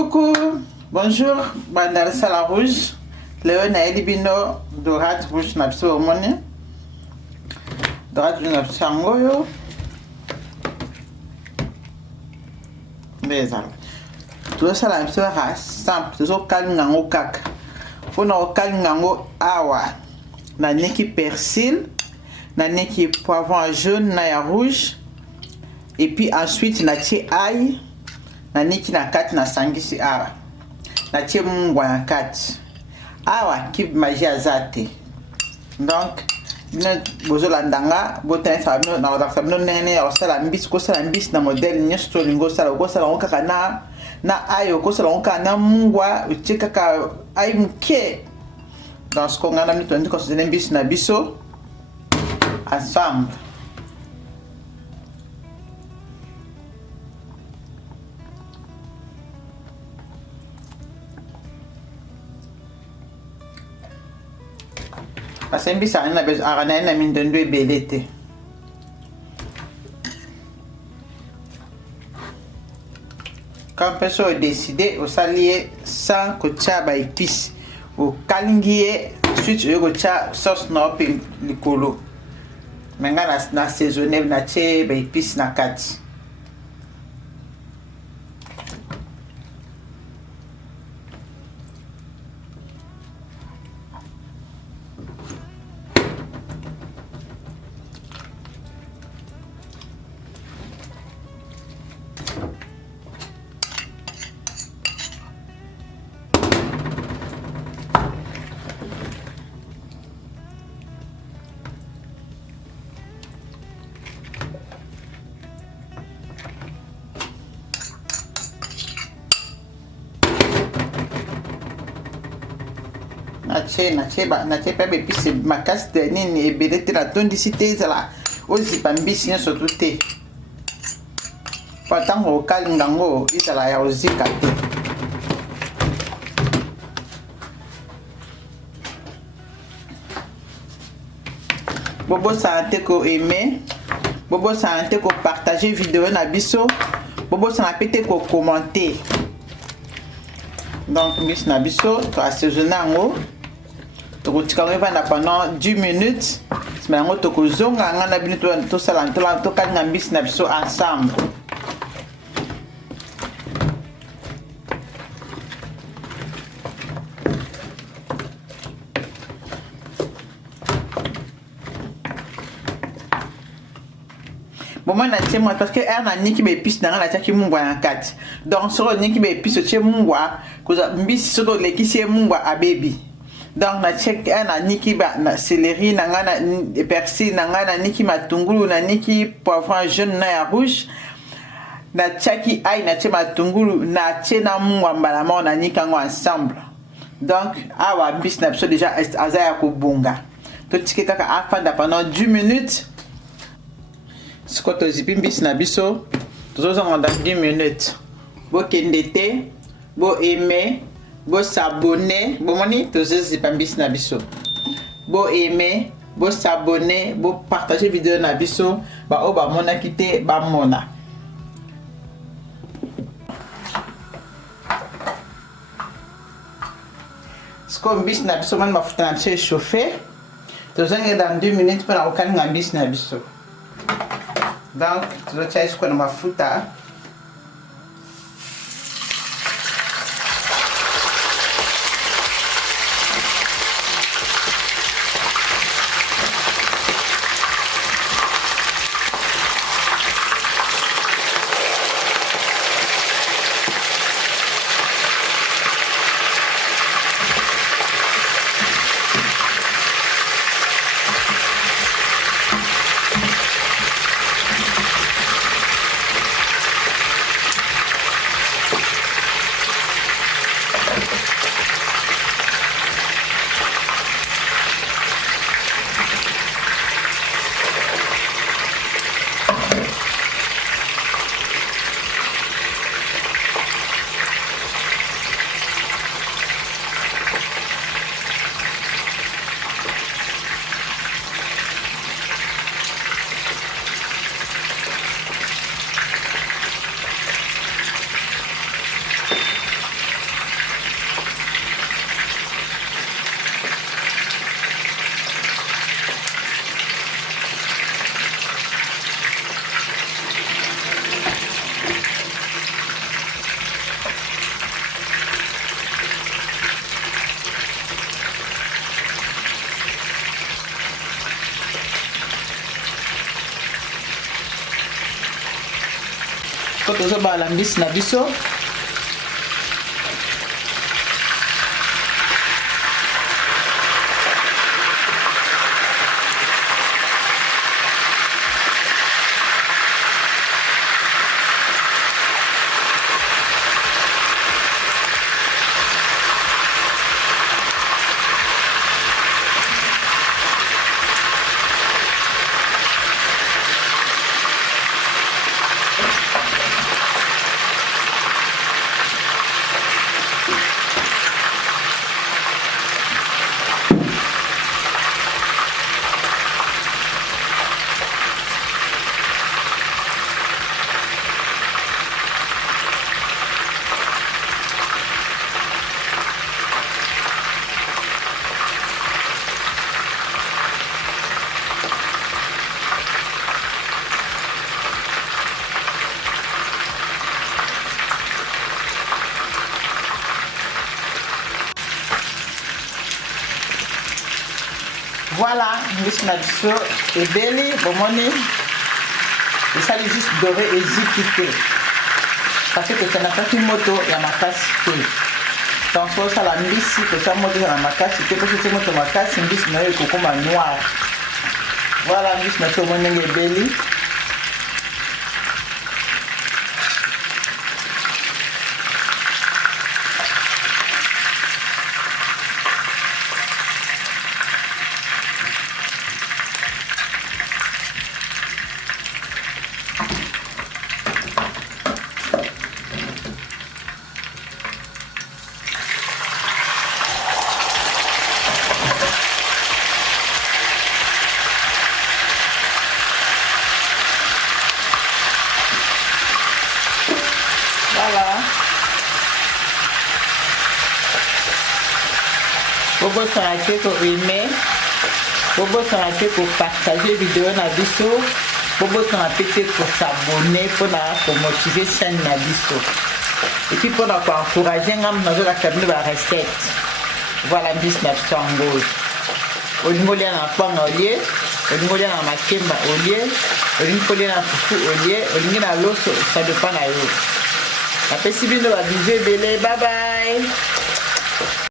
Coucou, bonjour, Bandar Sala Rouge, Léon Elibino, Dorat Rouge Napso Moni, Dorat Rouge Napso Angoyo, Bezal. Tout ça là, c'est simple, tout ça calme kak. Faut na calme awa, na neki persil, na neki poivron jaune na ya rouge, et puis ensuite na ti ail. Na niki na kati na sangisi awa na tie mungwa na kati awa ki magia zate donc bino bozolandanga botanisa bino na kodakisa bino nene ya kosala mbisi kosala mbisi na modele nyonso tolingi osala okosala ngo kaka na ayo okosala ngo kaka na mungwa otie kaka ayi moke donc sikongana bino tondi kosala mbisi na biso ensemble. Parce que mbisi ana bezo arana na mindondo ebelete. Quand personne décide au salier sans kocha ba épice au kalingié ensuite je kocha sauce na pe likolo. Menga na saisonner na che ba épice na kati. na che pe épice makasi de nini ebele te na tondisi te ezala ozipa mbisi nyonso tu te po ntango okalinga yango ezala ya ozika te. Bobosana te ko aimer, bobosana te ko partager vidéo na biso, bobosana pe te ko commenter. Donc mbisi na biso to assaisonner yango tokotika ngo evanda pendant 10 minutes sima yango tokozonga nga na bino tosala tokalinga mbisi na biso ensemble. Bon, na tie moi parce que na niki be épice na tia ki mungwa na kati donc soro niki be épice tie mungwa koza mbisi soro lekisi mungwa a baby. Donc na check na niki ba na céleri na ngana persil na ngana niki matungulu na niki poivron jaune na ya rouge na chaki ai na tie matungulu na tie na mungwa mbala mo na nika ngo ensemble. Donc awa mbisi na biso déjà azaya ko bunga to tiki kaka afanda pendant 10 minutes. Siko tozipi mbisi na biso tozozonga dans 10 minutes. Bo kende te bo aimer bo s'abonner bomoni tozozipa mbisi na biso bo aimer bo s'abonner bo partager vidéo na biso ba o ba mona kite ba mona. Siko mbisi na biso man mafuta na biso chauffer tozonga dans 2 minutes pour na okalinga mbisi na biso. Donc tuzotia isiko na mafuta tozo ba la mbisi na biso. Voilà, mbisi na biso ebeli bomoni esali juste doré eziki te parce que tosanakaki moto ya makasi te. Donc tosala mbisi tosa moto ya makasi te, po sotie moto makasi mbisi na yo ekokoma noir. Voilà, mbisi na biso omoni ndenge ebeli. Voilà. Bobo sarake ko aimer. Bobo sarake ko partager vidéo na biso. Bobo sarake ko s'abonner pour motiver chaîne na biso. Et puis pour encourager ngam na zo la cabinet ba recette. Voilà mbisi na biso ngolo. Olingo lia na panga olie, olingo lia na makemba olie, olingo lia na fufu olie, olingo na loso, ça dépend na yo. Apesi bino ba bisous ebele, bye bye.